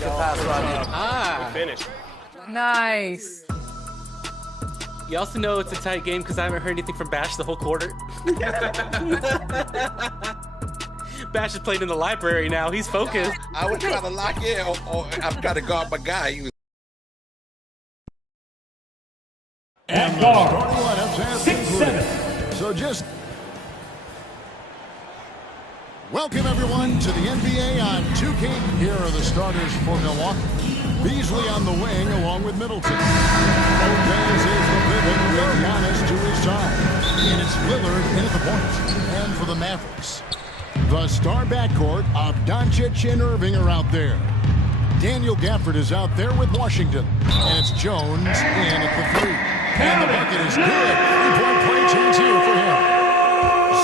Good pass, Rodney. Good finish. Nice. You also know it's a tight game because I haven't heard anything from Bash the whole quarter. Bash is playing in the library now. He's focused. I was trying to lock in, or I've got to guard my guy. He was at guard, 6'7". So just welcome everyone to the NBA on 2K. Here are the starters for Milwaukee. Beasley on the wing along with Middleton. Lopez is the pivot with Giannis to his side. And it's Lillard in at the point. And for the Mavericks, the star backcourt of Doncic and Irving are out there. Daniel Gafford is out there with Washington. And it's Jones in at the 3. And the bucket is good. 3-point play chance here for him.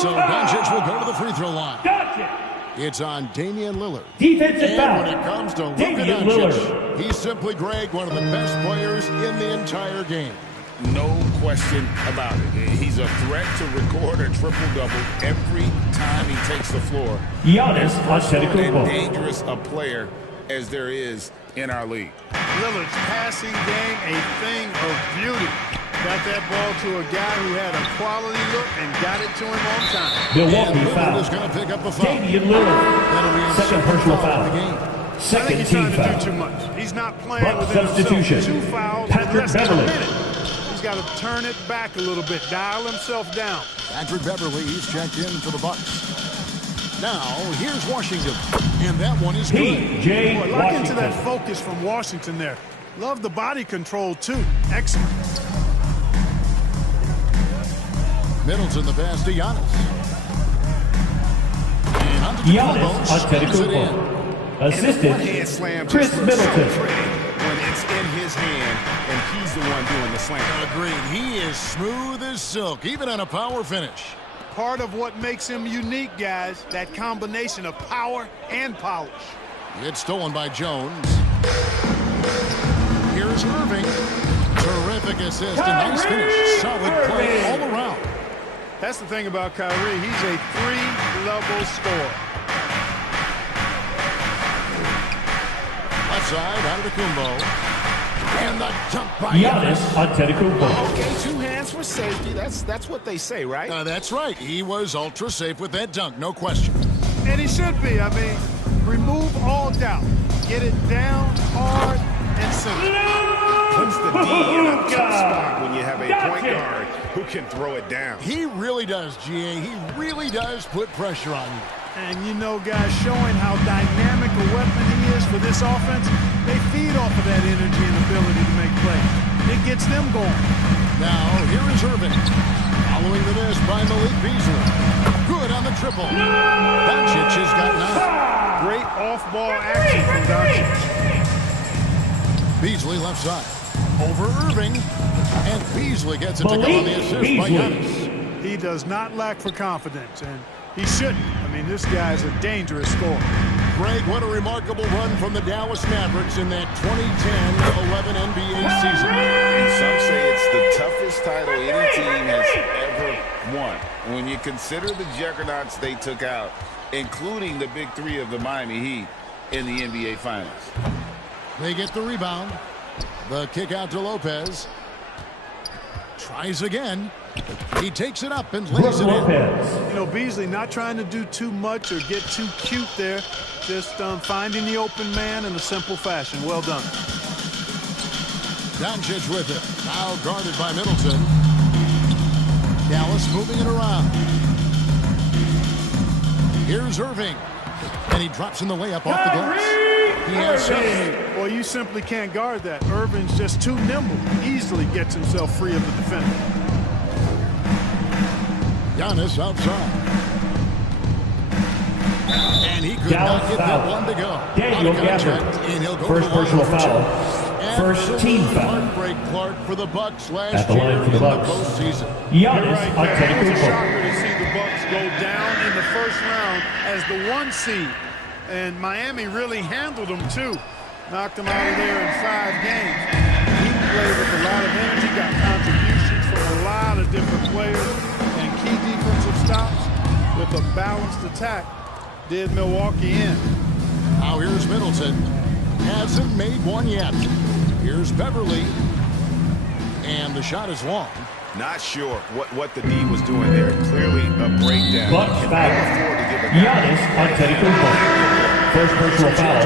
So Doncic will go to the free throw line. It's on Damian Lillard. Defensive foul. And when it comes to Luka Damian Doncic, Lillard. he's simply, Greg, one of the best players in the entire game. no question about it. He's a threat to record a triple-double every time he takes the floor. Giannis and dangerous a player as there is in our league. Lillard's passing game, a thing of beauty. Got that ball to a guy who had a quality look and got it to him on time. Milwaukee foul. Is going to pick up the foul. Damian Lillard. Second personal foul. Second team foul. To do too much. He's not playing with substitution. Two fouls. Patrick Beverly. He's got to turn it back a little bit, dial himself down. Patrick Beverly, he's checked in for the Bucks. Now, here's Washington, and that one is good. Boy, look into that focus from Washington there. Love the body control, too. Excellent. Middleton the pass to Giannis. And Giannis Antetokounmpo. Assistant, Chris Middleton. When it's in his hand, and he's the one doing the slam. Agreed. He is smooth as silk, even on a power finish. Part of what makes him unique, guys, that combination of power and polish. It's stolen by Jones. Here's Irving. Terrific assist and nice finish. Solid play all around. That's the thing about Kyrie. He's a three-level scorer. Left side, Antetokounmpo. And the jump by Giannis Antetokounmpo. Okay, two hands for safety. That's what they say, right? That's right. He was ultra safe with that dunk, no question. And he should be. I mean, remove all doubt. Get it down hard and simple. Puts the D in a tough spot when you have a point guard who can throw it down. He really does, GA. He really does put pressure on you. And you know, guys, showing how dynamic a weapon he is for this offense, they feed off of that energy and ability to make plays. It gets them going. Now, here is Irving. Following the miss by Malik Beasley. Good on the triple. Doncic has got 9. Great off-ball action from Doncic. Beasley left side. Over Irving. And Beasley gets it to go on the assist by Giannis. He does not lack for confidence, and he shouldn't. I mean, this guy's a dangerous scorer. Greg, what a remarkable run from the Dallas Mavericks in that 2010-11 NBA season. And some say it's the toughest title any team has ever won. When you consider the juggernauts they took out, including the big three of the Miami Heat in the NBA Finals. They get the rebound. The kick out to Lopez. Tries again. He takes it up and lays it in. You know, Beasley not trying to do too much or get too cute there. Just finding the open man in a simple fashion. Well done. Doncic with it. Now guarded by Middleton. Dallas moving it around. Here's Irving. And he drops in the layup off the glass. He has well, you simply can't guard that. Irving's just too nimble. Easily gets himself free of the defender. Giannis outside. And he could Dallas not get foul. that one to go. Daniel Gafford. First personal foul. First team foul. Break Clark for the Bucks last At the year line for the in Bucks. the postseason. Giannis It was a Antetokounmpo. shocker to see the Bucks go down in the first round as the 1 seed. And Miami really handled them, too. Knocked them out of there in 5 games. He played with a lot of energy, got contributions from a lot of different players, and key defensive stops with a balanced attack did Milwaukee in. Now here's Middleton. hasn't made one yet. Here's Beverly. And the shot is long. Not sure what the D was doing there. Clearly a breakdown. Bucks foul. Giannis Antetokounmpo. First personal foul.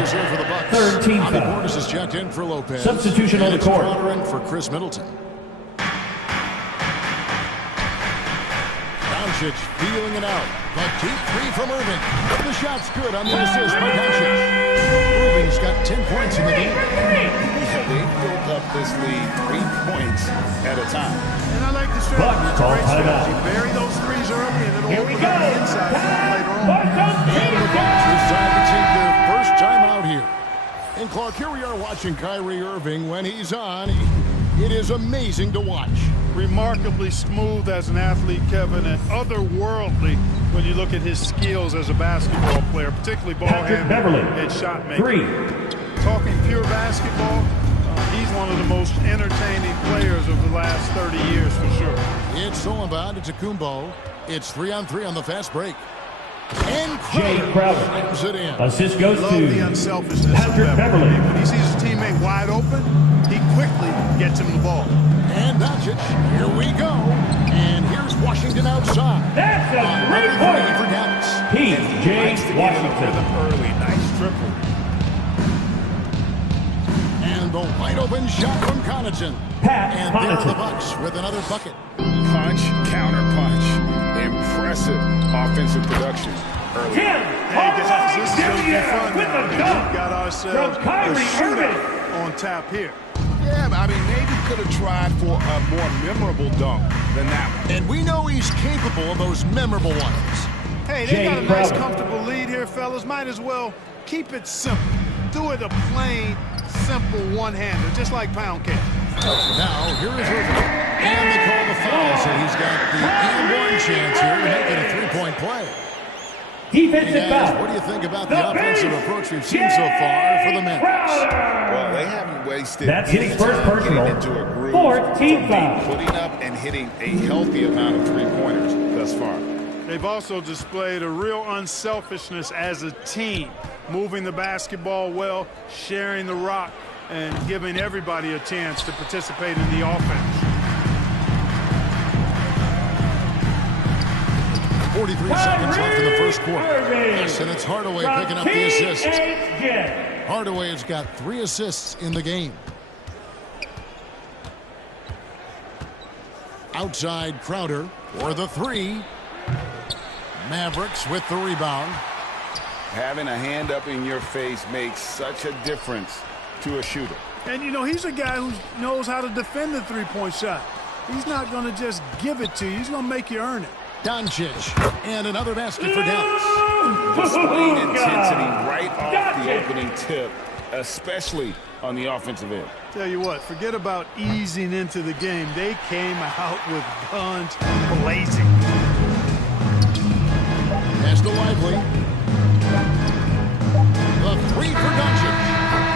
Third team foul. Portis is checked in for Lopez. Substitution on the court. For Chris Middleton. Doncic feeling it out. The deep three from Irving. The shot's good on the assist by Doncic. Irving's got 10 points in the game. Yeah, they built up this lead 3 points at a time. And I like the strategy. It's a great strategy. Bury those threes early and it'll open up the inside later on. And the Bucks decide to take their first time out here. And Clark, here we are watching Kyrie Irving. When he's on, it is amazing to watch. Remarkably smooth as an athlete, Kevin, and otherworldly when you look at his skills as a basketball player, particularly ball handling and shot making. Talking pure basketball, he's one of the most entertaining players of the last 30 years for sure. It's Solomon to Kumbo. It's 3-on-3 on the fast break. And Crowder. It in. Assist goes Love to the unselfishness Patrick of Beverly. When he sees his teammate wide open, he quickly gets him the ball. And Doncic, here we go. And here's Washington outside. That's a great point for Dallas. P.J. Washington. Early, nice triple. And the wide open shot from Connaughton. Pat And there are the Connaughton. Bucks with another bucket. Punch, counter punch. Impressive offensive production early. This is going to be fun with now. the We've dunk got ourselves from Kyrie a shooter Irving. on tap here. Yeah, but I mean, maybe could have tried for a more memorable dunk than that one. And we know he's capable of those memorable ones. Hey, they got a nice, Crowder. comfortable lead here, fellas. Might as well keep it simple. Do it a plain, simple one-hander, just like pound cake. Now, here is Irving. And they call the foul, so he's got the and-one chance here to make it a three-point play. Defensive Hey guys, foul. what do you think about The the offensive base. approach we've seen so far for the Mavericks? Well, they haven't wasted That's any his first time personal. getting into a groove. 14 from foul. putting up and hitting a healthy amount of three-pointers thus far. They've also displayed a real unselfishness as a team, moving the basketball well, sharing the rock, and giving everybody a chance to participate in the offense. 43 seconds left in the first quarter. Irving. Yes, and it's Hardaway From picking up the assist. THJ. Hardaway has got 3 assists in the game. Outside Crowder for the 3. Mavericks with the rebound. Having a hand up in your face makes such a difference to a shooter. And, you know, he's a guy who knows how to defend the three-point shot. He's not going to just give it to you. He's going to make you earn it. Doncic, and another basket for Dallas. Displaying intensity right off the opening tip, especially on the offensive end. Tell you what, forget about easing into the game. They came out with guns blazing. Pass to Lively. The 3 for Doncic.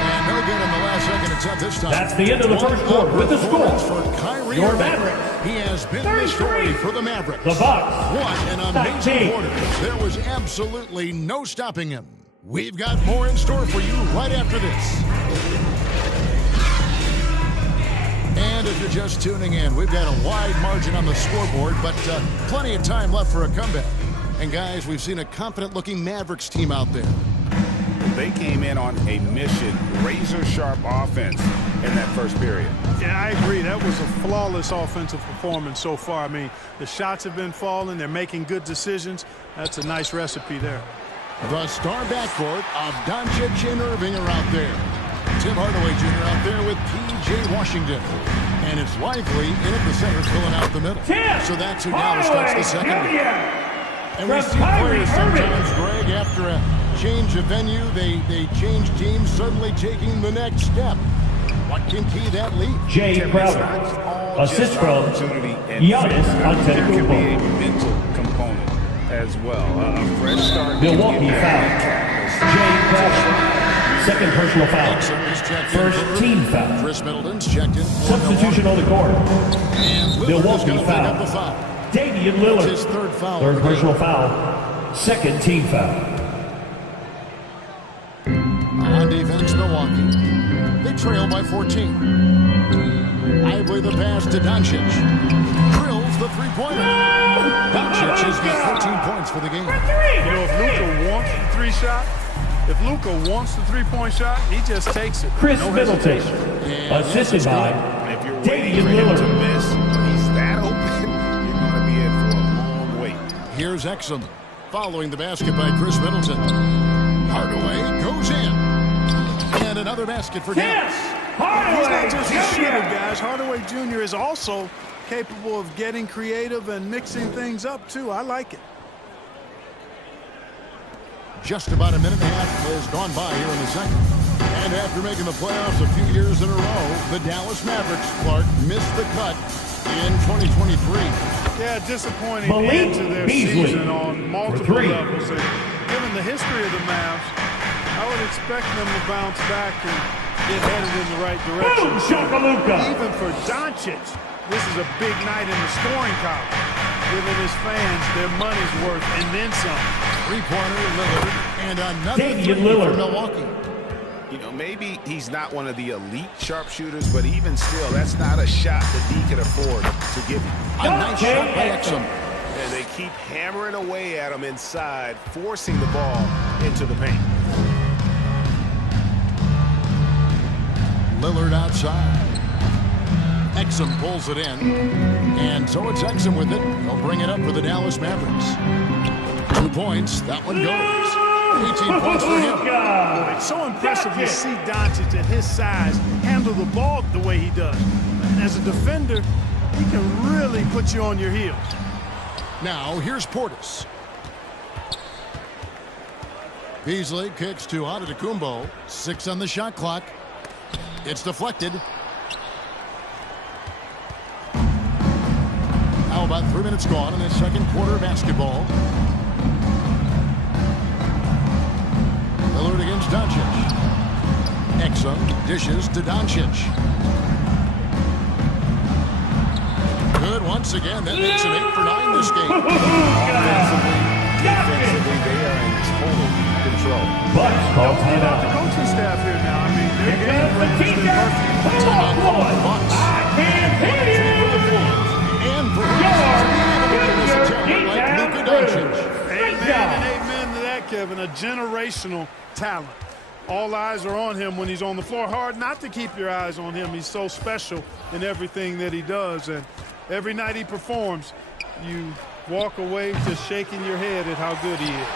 And no good in the last second attempt this time. That's the end of the first quarter with the score. For Kyrie Your Irving. Mavericks. He has been the story for the Mavericks. The Bucks. What an amazing 19. quarter. There was absolutely no stopping him. We've got more in store for you right after this. And if you're just tuning in, we've got a wide margin on the scoreboard, but plenty of time left for a comeback. And guys, we've seen a confident-looking Mavericks team out there. They came in on a mission, razor-sharp offense in that first period. Yeah, I agree. That was a flawless offensive performance so far. I mean, the shots have been falling. They're making good decisions. That's a nice recipe there. The star backcourt of Doncic and Irving are out there. Tim Hardaway Jr. out there with P.J. Washington. And it's Lively in at the center, filling out the middle. So that's who now starts the second game. And we see players sometimes, Greg, after a change of venue, they change teams, suddenly taking the next step. What can key that lead? Jay Crowder. Assist from Giannis There can be a Antetokounmpo. mental component as well. A fresh start. Milwaukee foul. Jay Crowder. Second personal foul. First team foul. Chris Middleton's checked in. Substitution on the court. And Milwaukee pick up the foul. foul. Damian Lillard. His third foul. Third personal foul. Second team foul. On defense, Milwaukee. They trail by 14. Ively the pass to Doncic. Drills the three-pointer. Doncic has got 14 points for the game. You know, if Luka wants the three-point shot, he just takes it. Chris No Middleton, hesitation. assisted by If you're waiting for Damian him to Lillard. miss, he's that open, you're going to be in for a long wait. Here's Exum. Following the basket by Chris Middleton. Hardaway goes in. And another basket for Dallas. He's not just a shooter, guys. Hardaway Jr. is also capable of getting creative and mixing things up, too. I like it. Just about a minute and a half has gone by here in the second. And after making the playoffs a few years in a row, the Dallas Mavericks, Clark, missed the cut in 2023. Yeah, disappointing Malik end to their Beasley season on multiple for three. levels. And given the history of the Mavs, I would expect them to bounce back and get headed in the right direction. Boom, shakalaka. Even for Doncic, this is a big night in the scoring column, giving his fans their money's worth and then some. Three-pointer, Lillard, and another Damian three Lillard. for Milwaukee. You know, maybe he's not one of the elite sharpshooters, but even still, that's not a shot that he can afford to give you. A nice shot by Exum. And they keep hammering away at him inside, forcing the ball into the paint. Lillard outside. Exum pulls it in. And so it's Exum with it. He'll bring it up for the Dallas Mavericks. 2 points. That one goes. 18 points for him. It's so impressive to see Doncic at his size handle the ball the way he does. And as a defender, he can really put you on your heels. Now, here's Portis. Beasley kicks to Antetokounmpo. 6 on the shot clock. It's deflected. Now about 3 minutes gone in the second quarter of basketball. Lillard against Doncic. Exum dishes to Doncic. Good once again. That makes it 8 for 9 this game. Offensively, defensively, they are in total control. Bucks call The timeout. coaching staff here now, I mean, their game plan has been perfect. Timeout call by the Bucks. I can't hear you. And for like Luka Doncic. Amen and amen to that, Kevin. A generational talent. All eyes are on him when he's on the floor. Hard not to keep your eyes on him. He's so special in everything that he does. And every night he performs, you walk away just shaking your head at how good he is.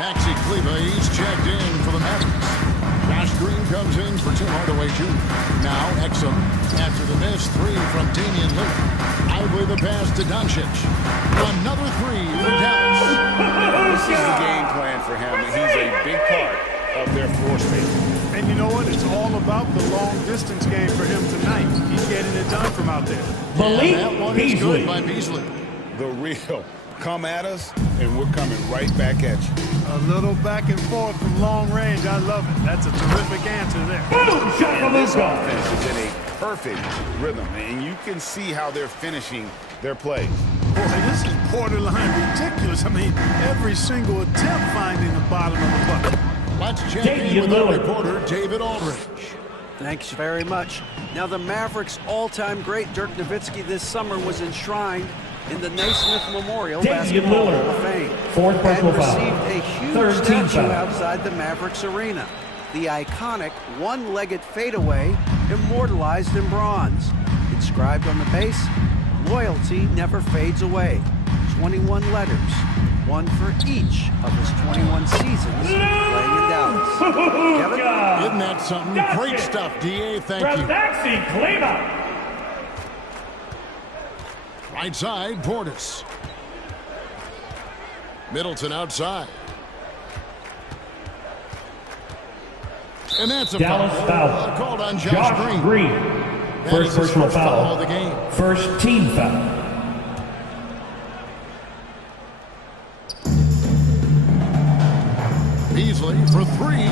Maxi Kleber, he's checked in for the Mavericks. Josh Green comes in for Tim Hardaway Jr. Now Exum after the miss 3 from Damian Lillard. Ively the pass to Doncic. Another 3 for Dallas. This is the game plan for him, and he's a big part of their floor space. And you know what? It's all about the long-distance game for him tonight. He's getting it done from out there. And that one is Beasley. good by Beasley. The real. Come at us, and we're coming right back at you. A little back and forth from long range. I love it. That's a terrific answer there. Boom, And this shakalaka. offense is in a perfect rhythm, and you can see how they're finishing their plays. Boy, this is borderline ridiculous. I mean, every single attempt finding the bottom of the bucket. Let's check in Damian with our Lillard. reporter, David Aldridge. Thanks very much. Now, the Mavericks' all-time great Dirk Nowitzki this summer was enshrined in the Naismith Memorial Damian Basketball Lillard. Hall of Fame Fourth personal and foul. received a huge Third team statue foul. outside the Mavericks arena. The iconic one-legged fadeaway immortalized in bronze. Inscribed on the base, loyalty never fades away. 21 letters, one for each of his 21 seasons playing in Dallas. Kevin? Isn't that something? Great stuff, D.A. Thank you. Maxi Kleber. Right side, Portis. Middleton outside. And that's a Dallas foul. Called on Josh Green. That First is his personal first foul foul. of the game. First team foul. Beasley for 3.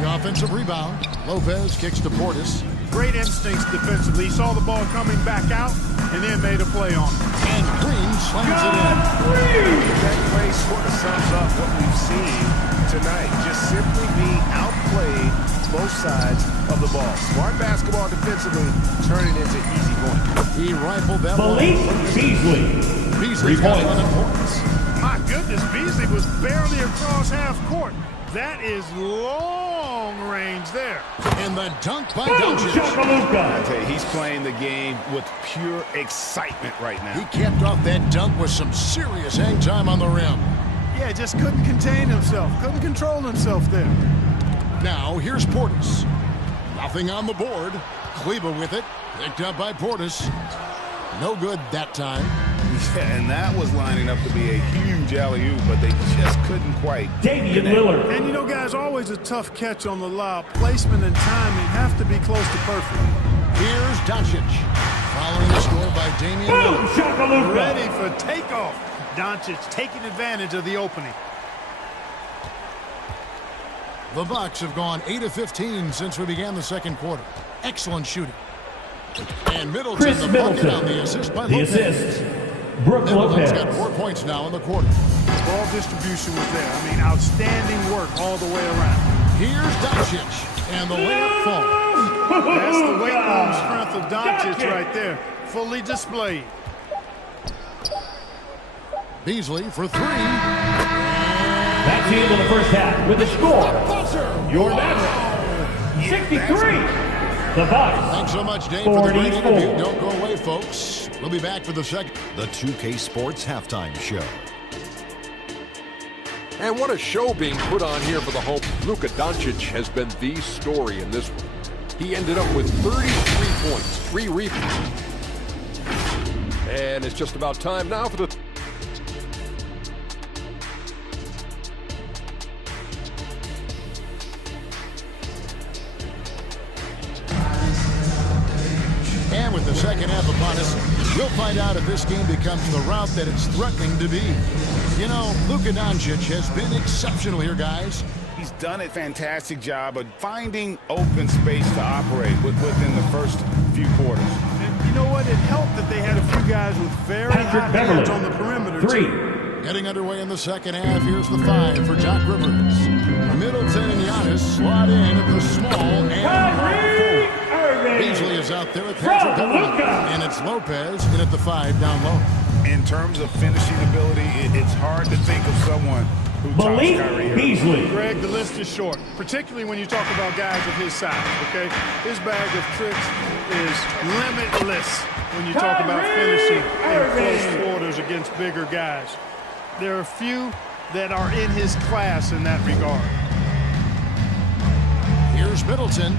The offensive rebound. Lopez kicks to Portis. Great instincts defensively. He saw the ball coming back out and then made a play on it. And Green slams it in. That play sort of sums up what we've seen tonight. Just simply being outplayed both sides of the ball. Smart basketball defensively, turning into easy points. He rifled that Malik one. Beasley. Beasley's got 11 points. My goodness, Beasley was barely across half court. That is long range there. And the dunk by Boom, Doncic. Shakalunka. I tell you, he's playing the game with pure excitement right now. He capped off that dunk with some serious hang time on the rim. Yeah, just couldn't contain himself. Couldn't control himself there. Now, here's Portis. Nothing on the board. Kleba with it. Picked up by Portis. No good that time. Yeah, and that was lining up to be a huge alley-oop, but they just couldn't quite. Damian Lillard. And you know, guys, always a tough catch on the lob. Placement and timing have to be close to perfect. Here's Doncic. Following the score by Damian Boom, Lillard. Shakalunka. Ready for takeoff. Doncic taking advantage of the opening. The Bucks have gone 8 of 15 since we began the second quarter. Excellent shooting. And Middleton, Chris the bucket Middleton. on the assist by The Lopez. assist. Brooke Middleton's Lopez. got 4 points now in the quarter. Ball distribution was there. I mean, outstanding work all the way around. Here's Doncic. And the layup falls. That's the weight room strength of Doncic right there. Fully displayed. Beasley for three. That's the end of the first half with the score. Your Maverick, 63. The Bucks. Thanks so much, Dave, for the great 44. interview. Don't go away, folks. We'll be back for the second. The 2K Sports Halftime Show. And what a show being put on here for the home. Luka Doncic has been the story in this one. He ended up with 33 points, 3 rebounds. And it's just about time now for the... And with the second half upon us, we'll find out if this game becomes the route that it's threatening to be. You know, Luka Doncic has been exceptional here, guys. He's done a fantastic job of finding open space to operate within the first few quarters. And you know what? It helped that they had a few guys with very hot hands on the perimeter. 3. Getting underway in the second half, here's the 5 for Doc Rivers. Middleton and Giannis slot in at the small and Beasley is out there at Patrick Beverly. And it's Lopez in at the 5 down low. In terms of finishing ability, it's hard to think of someone who tops Kyrie. Beasley. Greg, the list is short, particularly when you talk about guys of his size, okay? His bag of tricks is limitless when you talk about finishing in close quarters against bigger guys. There are few that are in his class in that regard. Here's Middleton.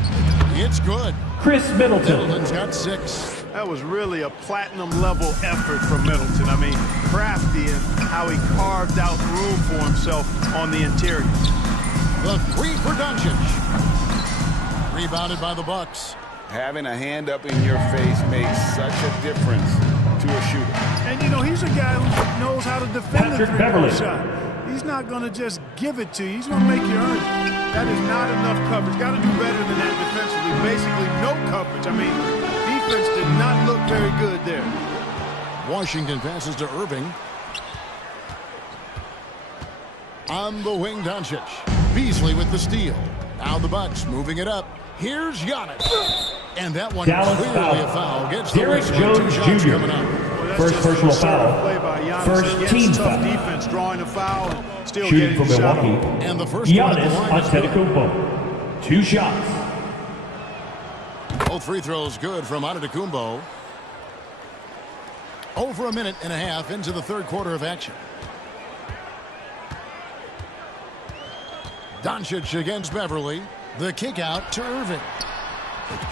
It's good. Chris Middleton. Middleton's got 6. That was really a platinum-level effort from Middleton. I mean, crafty in how he carved out room for himself on the interior. The 3 for Doncic. Rebounded by the Bucks. Having a hand up in your face makes such a difference to a shooter. And, you know, he's a guy who knows how to defend the Patrick Beverly. three-point shot. He's not going to just give it to you. He's going to make you earn it. That is not enough coverage. Got to do better than that defensively. Basically, no coverage. I mean, defense did not look very good there. Washington passes to Irving. On the wing, Doncic. Beasley with the steal. Now the Bucks moving it up. Here's Giannis. And that one Dallas clearly foul. a foul. Gets Derek the whistle. 2 Jones shots Jr. coming up. Well, First personal foul. Play by Giannis. First Against team tough foul. defense, drawing a foul and still Shooting getting for the shot Milwaukee. off. And the first one at the Giannis line is good. Antetokounmpo. 2 shots. Both free throws good from Antetokounmpo. Over a minute and a half into the third quarter of action. Doncic against Beverly. The kick out to Irving.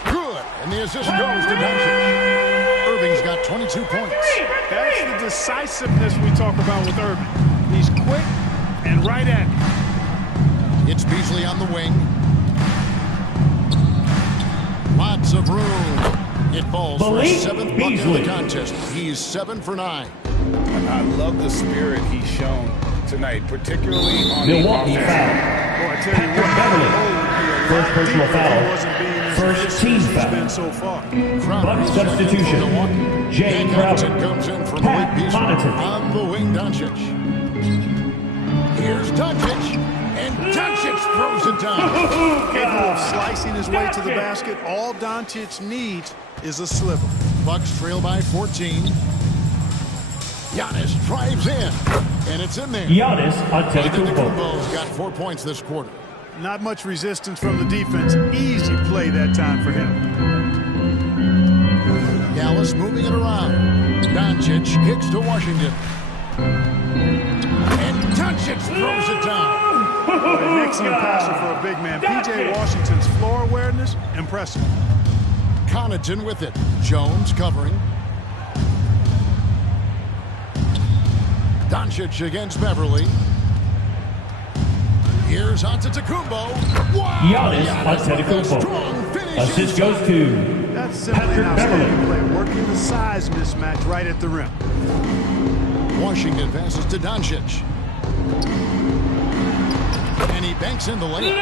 Good. And the assist goes to Doncic. Irving's got 22 points. That's the decisiveness we talk about with Irving. He's quick and right at it. It's Beasley on the wing. Lots of room. It falls for a 7th bucket of the contest. He's 7 for 9. I love the spirit he's shown tonight, particularly on Milwaukee the offense. Boy, I tell you what, Beverly. First personal foul. First team foul. So far. Buck substitution. Jay Crowder. Comes in from Pat Malik Beasley. Connaughton. On the wing, Doncic. Here's Doncic. And Doncic Doncic throws it down. Capable of slicing his way to the basket. All Doncic needs is a sliver. Bucks trail by 14. Giannis drives in, and it's in there. Giannis Antetokounmpo. Antetokounmpo's got 4 points this quarter. Not much resistance from the defense. Easy play that time for him. Dallas moving it around. Doncic kicks to Washington. And Doncic throws it down. An excellent passer for a big man. P.J. Washington's floor awareness, impressive. Connaughton with it. Jones covering. Doncic against Beverly. Here's Antetokounmpo. Wow! Giannis Antetokounmpo. Assist goes to That's simply an outstanding play, working the size mismatch right at the rim. Washington passes to Doncic. And he banks in the layup.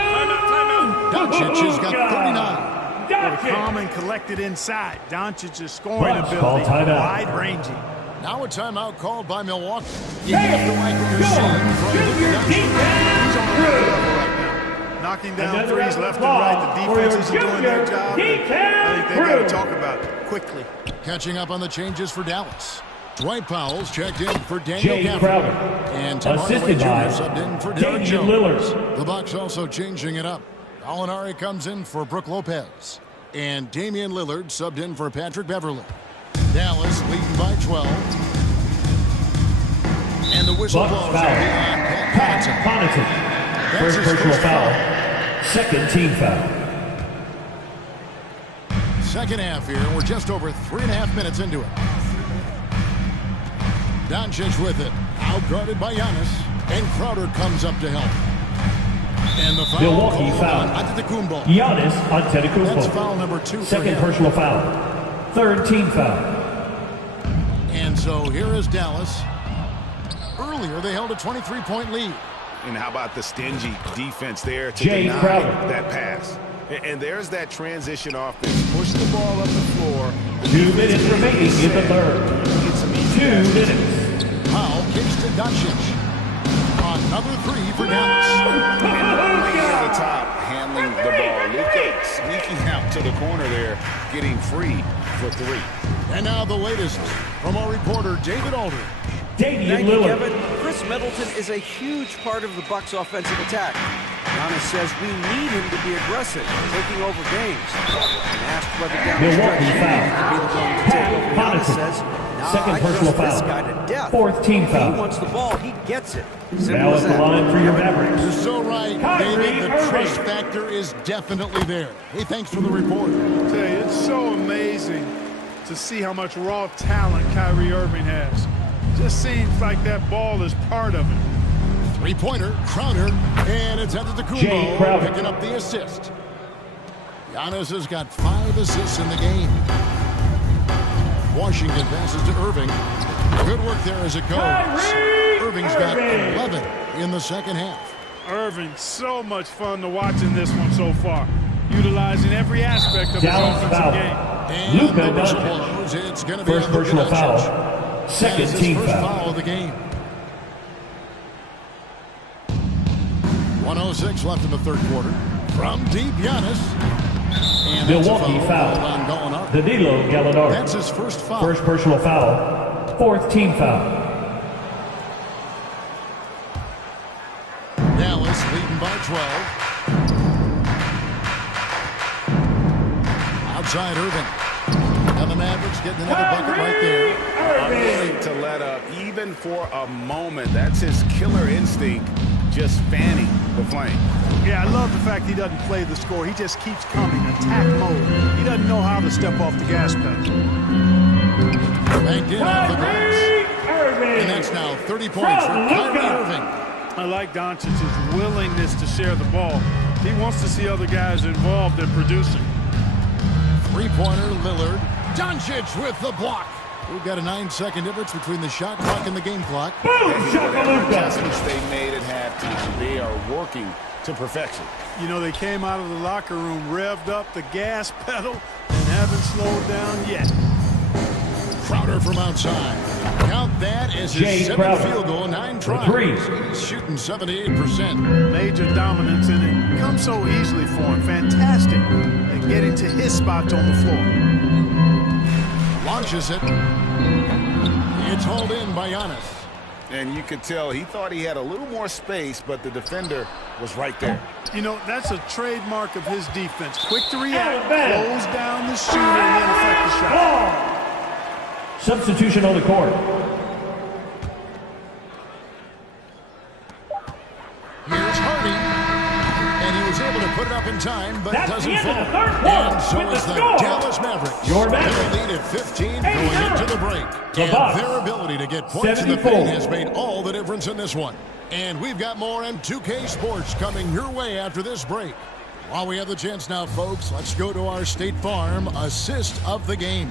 Doncic has got 39. Calm and collected inside. Doncic's scoring Bucks ability, call timeout. wide-ranging. Now a timeout called by Milwaukee. You have to like what you're seeing from Luka Doncic. He's on the level right now. Knocking down threes left and right. The defense isn't doing their job. I think they got to talk about it quickly. Catching up on the changes for Dallas. Dwight Powell's checked in for Daniel Jay Gafford. Crowder. And Tim Assisted by subbed in for Derek Damian Jones. Lillard. The Bucks also changing it up. Gallinari comes in for Brook Lopez. And Damian Lillard subbed in for Patrick Beverly. Dallas leading by 12. And the whistle Bucks blows foul. on Pat Connaughton. Connaughton. First personal foul. Second team foul. Second half here. We're just over 3.5 minutes into it. Doncic with it. Outguarded by Giannis. And Crowder comes up to help. And the foul Milwaukee called foul. on Antetokounmpo. Giannis Antetokounmpo. That's foul number 2 for Second him. personal foul. Third team foul. And so here is Dallas. Earlier, they held a 23-point lead. And how about the stingy defense there to Jay deny Crowder. that pass? And there's that transition offense. Push the ball up the floor. 2 minutes remaining in the third. Get some easy 2 passes. minutes. Powell kicks to Doncic. Another 3 for Dallas. Rolling to the top, handling the ball. Luka sneaking out to the corner there, getting free for 3. And now the latest from our reporter, David Aldridge. Damian Thank you, Lillard. Kevin. Chris Middleton is a huge part of the Bucks' offensive attack. Giannis says we need him to be aggressive, taking over games. And asked whether down the Milwaukee stretch foul. he could be the one to take over. Giannis Connaughton. says, Second I personal trust this foul. guy to death. Fourth team If foul. he wants the ball, he gets it. Simple Now as at the that. line for your Mavericks. You're so right, Kyrie David. The Irving. trust factor is definitely there. Hey, thanks for the report. I tell you, it's so amazing to see how much raw talent Kyrie Irving has. Just seems like that ball is part of it. 3-pointer, Crowder, and it's Jay Antetokounmpo Crowder. picking up the assist. Giannis has got 5 assists in the game. Washington passes to Irving. Good work there as it goes. Kyrie Irving's got Irving. 11 in the second half. Irving, so much fun to watch in this one so far, utilizing every aspect of his Dallas offensive foul. game. And Luka the whistle Doncic. blows. It's going to be First on Luka personal Doncic. foul. Second That is his team first foul. foul of the game. 1:06 left in the third quarter. From deep, Giannis. And that's a Milwaukee foul. called on Gallinari. Danilo Gallinari. That's his first foul. First personal foul. Fourth team foul. Dallas leading by 12. Outside Irving. And the Mavericks getting another bucket right there. Unwilling to let up, even for a moment. That's his killer instinct, just fanning the flame. Yeah, I love the fact he doesn't play the score. He just keeps coming, attack mode. He doesn't know how to step off the gas pedal. Banked in off the glass. And that's now 30 points for Kyrie Irving. I like Doncic's willingness to share the ball. He wants to see other guys involved in producing. 3-pointer, Lillard. Doncic with the block. We've got a 9-second difference between the shot clock and the game clock. Shakalaka. Adjustments they made at halftime, they are working to perfection. You know, they came out of the locker room, revved up the gas pedal, and haven't slowed down yet. Crowder from outside. Count that as Jay his 7th Crowder. field goal, 9 For tries. three. He's shooting 78%. Major dominance in come so easily for him. Fantastic at getting to his spots on the floor. Launches it. It's hauled in by Giannis. And you could tell he thought he had a little more space, but the defender was right there. You know, that's a trademark of his defense. Quick to react, close down the shooter, and then affect the shot. Substitution on the court. Here's Hardy. And he was able to put it up in time, but That's doesn't the end fall. of the third quarter And so with is the the score. Dallas Mavericks. Your They Mavericks. lead at 15 going into the break. The And Bucks. their ability to get points in the 74. paint has made all the difference in this one. And we've got more on 2K Sports coming your way after this break. While we have the chance now, folks, let's go to our State Farm assist of the game.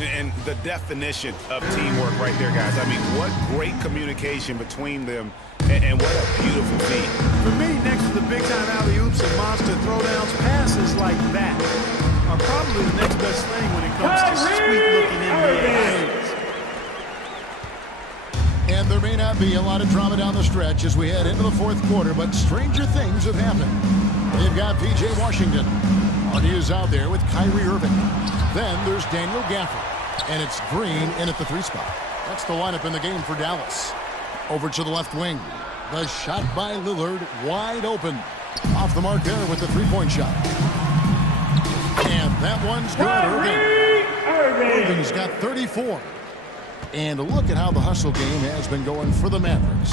And the definition of teamwork right there, guys. I mean, what great communication between them, and what a beautiful feat. For me, next to the big-time alley-oops and monster throwdowns, passes like that are probably the next best thing when it comes to sweet-looking NBA highlights. And there may not be a lot of drama down the stretch as we head into the fourth quarter, but stranger things have happened. They've got P.J. Washington. Hardy is out there with Kyrie Irving. Then there's Daniel Gafford. And it's Green in at the 3 spot. That's the lineup in the game for Dallas. Over to the left wing. The shot by Lillard, wide open. Off the mark there with the 3-point shot. And that one's good. Irving's got 34. And look at how the hustle game has been going for the Mavericks.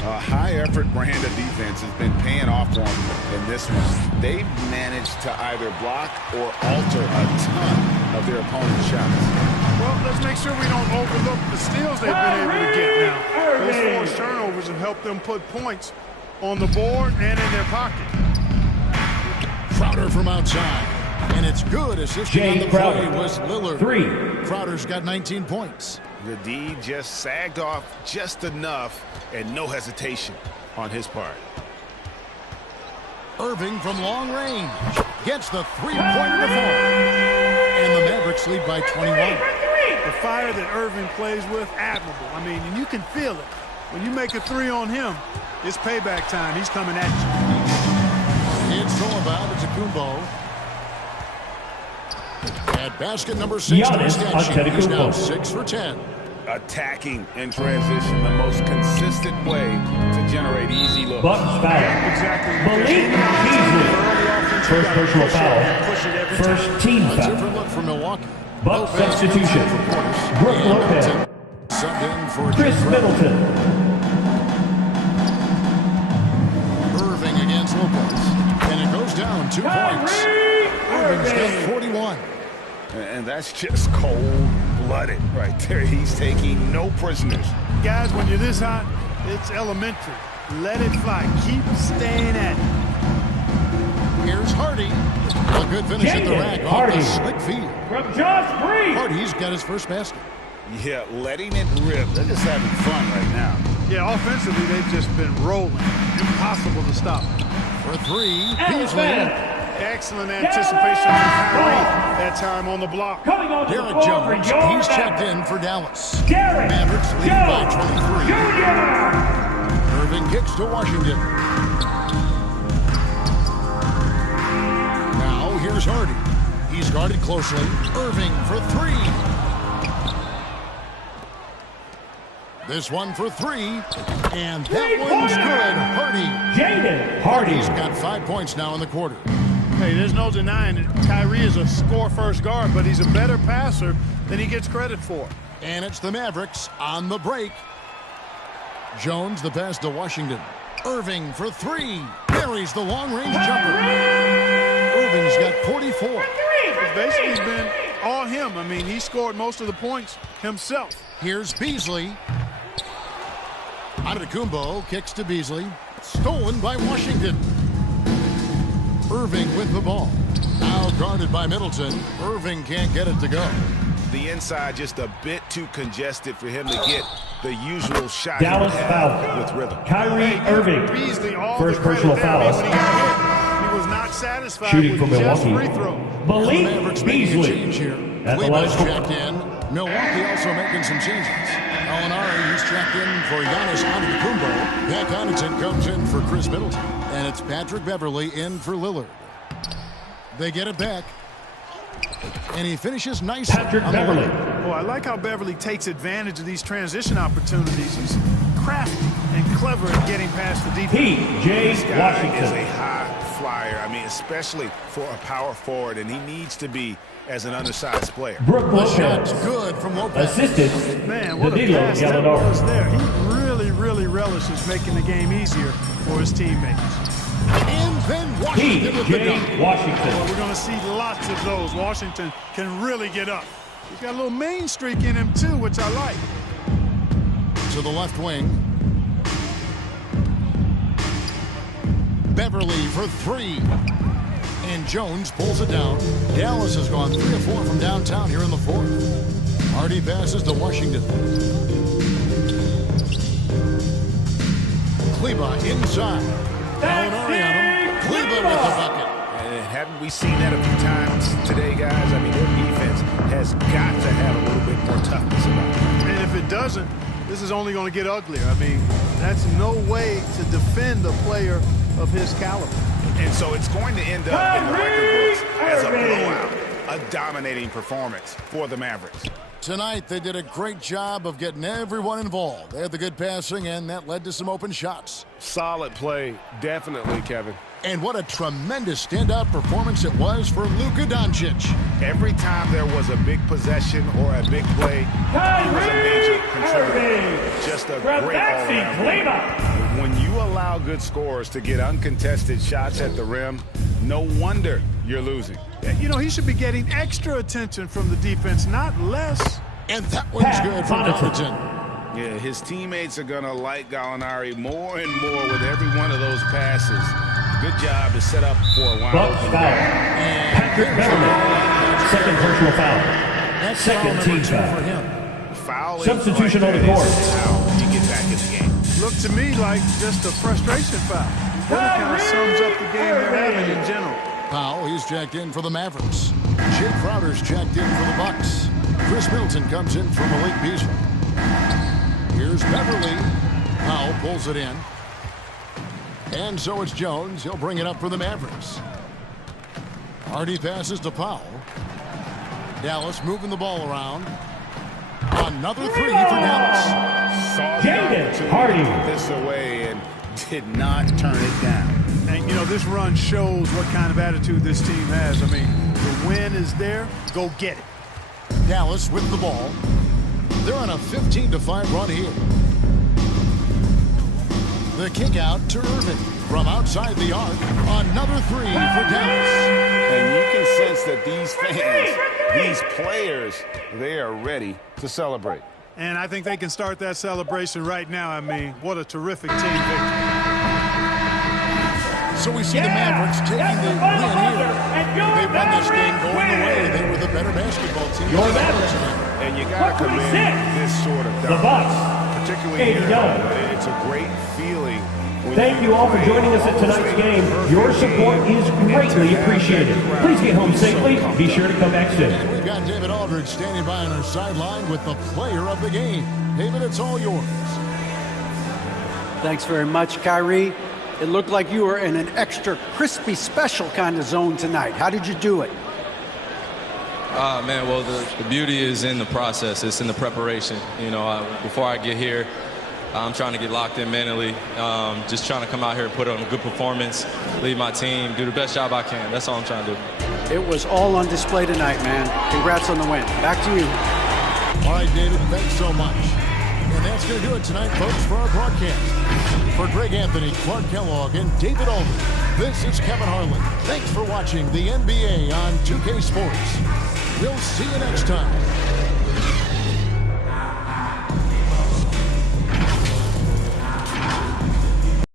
A high-effort brand of defense has been paying off for them in this one. They've managed to either block or alter a ton of their opponent's shots. Well, let's make sure we don't overlook the steals they've been able to get now. Those forced turnovers have helped them put points on the board and in their pocket. Crowder from outside. And it's good. Assisting on the play was Lillard. 3. Crowder's got 19 points. The D just sagged off just enough, and no hesitation on his part. Irving from long range gets the 3-point in the fall. And the Mavericks lead by 21. The fire that Irving plays with, admirable. I mean, and you can feel it. When you make a 3 on him, it's payback time. He's coming at you. It's all about Antetokounmpo. At basket number 6, Giannis he's now Antetokounmpo. 6 for 10. Attacking in transition, the most consistent way to generate easy looks. Bucks foul. Exactly. Malik Beasley. First personal foul. First team A different foul. look for Milwaukee. Bucks Lopez substitution. for quarters. Brooke And Lopez. Subbed in for Chris Jim Middleton. Irving against Lopez. And it goes down 2 points. Irving's got 41. And that's just cold-blooded right there. He's taking no prisoners. Guys, when you're this hot, it's elementary. Let it fly. Keep staying at it. Here's Hardy. A good finish at the rack off Hardy. the slick feed. From Josh Green. Hardy's got his first basket. Yeah, letting it rip. They're just having fun right now. Yeah, offensively, they've just been rolling. Impossible to stop. For 3, And Beasley. Excellent anticipation from Kyrie. That time on the block. Coming on the Derek floor for Jones, your he's checked Mavericks. in for Dallas. Derek Mavericks lead by Jones 23. Jr. Irving kicks to Washington. Now here's Hardy. He's guarded closely. Irving for 3. This one for 3. And that one's good. Hardy. Jaden Hardy. He's got 5 points now in the quarter. Hey, there's no denying it. Kyrie is a score-first guard, but he's a better passer than he gets credit for. And it's the Mavericks on the break. Jones the pass to Washington. Irving for 3. Buries the long-range jumper. Irving's got 44. It's basically been all him. I mean, he scored most of the points himself. Here's Beasley. Antetokounmpo kicks to Beasley. Stolen by Washington. Irving with the ball. Now guarded by Middleton. Irving can't get it to go. The inside just a bit too congested for him to get the usual shot Dallas he would foul. have with rhythm. Kyrie Irving. Beasley all First the credit personal there. I mean, foul. when he got hit, he was not satisfied Shooting with for just Milwaukee. free throw. And the Malik Mavericks making a Beasley. change here. At the Cleveland's line. checked in. Milwaukee also making some changes. Gallinari, he's checked in for Giannis Antetokounmpo. Pat Connaughton comes in for Chris Middleton. And it's Patrick Beverley in for Lillard. They get it back. And he finishes nicely. Patrick Beverley. Well, I like how Beverley takes advantage of these transition opportunities. He's crafty and clever at getting past the defense. P.J. This guy Washington. is a high flyer. I mean, especially for a power forward, and he needs to be as an undersized player. Brooke The shot's Lopez. good from Lopez. Assisted. Man, what a Danilo pass that was Gallinari. there. He really relishes making the game easier for his teammates. And then Washington with the dunk. P.J. Washington. Well, we're going to see lots of those. Washington can really get up. He's got a little main streak in him, too, which I like. To the left wing. Beverly for three. And Jones pulls it down. Dallas has gone 3 of 4 from downtown here in the fourth. Hardy passes to Washington. Kleba inside. Gallinari on him. Kleba with the bucket. And haven't we seen that a few times today, guys? I mean, their defense has got to have a little bit more toughness about it. And if it doesn't, this is only going to get uglier. I mean, that's no way to defend a player of his caliber. And so it's going to end up in the record books as a blowout, a dominating performance for the Mavericks. Tonight, they did a great job of getting everyone involved. They had the good passing, and that led to some open shots. Solid play, definitely, Kevin. And what a tremendous standout performance it was for Luka Doncic. Every time there was a big possession or a big play, he was a major contributor. Just a great all-around. When you allow good scorers to get uncontested shots at the rim, no wonder you're losing. You know, he should be getting extra attention from the defense, not less. And that one's good for Connaughton. Yeah, his teammates are going to like Gallinari more and more with every one of those passes. Good job to set up for a wide Bucks open foul. guy. Patrick Beverley. Second personal foul. That's Second foul team number 2 foul. for him. Fouling Substitution like on the that court. is how you get back in the game. Looked to me like just a frustration foul. That kind of sums up the game they're having in general. Powell, he's checked in for the Mavericks. Jake Crowder's checked in for the Bucks. Chris Middleton comes in for Malik Beasley. Here's Beverly. Powell pulls it in. And so it's Jones. He'll bring it up for the Mavericks. Hardy passes to Powell. Dallas moving the ball around. Another three for Dallas. Saw the Jaden opportunity Hardy. to put this away and did not turn it down. And, you know, this run shows what kind of attitude this team has. I mean, the win is there. Go get it. Dallas with the ball. They're on a 15-5 run here. The kick out to Irving from outside the arc. Another three for Dallas. And you can sense that these fans, these players, they are ready to celebrate. And I think they can start that celebration right now. I mean, what a terrific team victory. So we see the Mavericks taking the win here. They won this game going away. They were the better basketball team. Your Mavericks. And you got to commend this sort of The Bucks. particularly here. It's a great feeling. Thank you all for joining us at tonight's game. Your support is greatly appreciated. Please get home safely. Be sure to come back soon. And we've got David Aldridge standing by on our sideline with the player of the game. David, it's all yours. Thanks very much, Kyrie. It looked like you were in an extra crispy special kind of zone tonight. How did you do it? Man, well, the beauty is in the process. It's in the preparation. You know, before I get here, I'm trying to get locked in mentally. Just trying to come out here and put on a good performance, lead my team, do the best job I can. That's all I'm trying to do. It was all on display tonight, man. Congrats on the win. Back to you. All right, David, thanks so much. And that's going to do it tonight, folks, for our broadcast. For Greg Anthony, Clark Kellogg, and David Aldridge, this is Kevin Harlan. Thanks for watching the NBA on 2K Sports. We'll see you next time.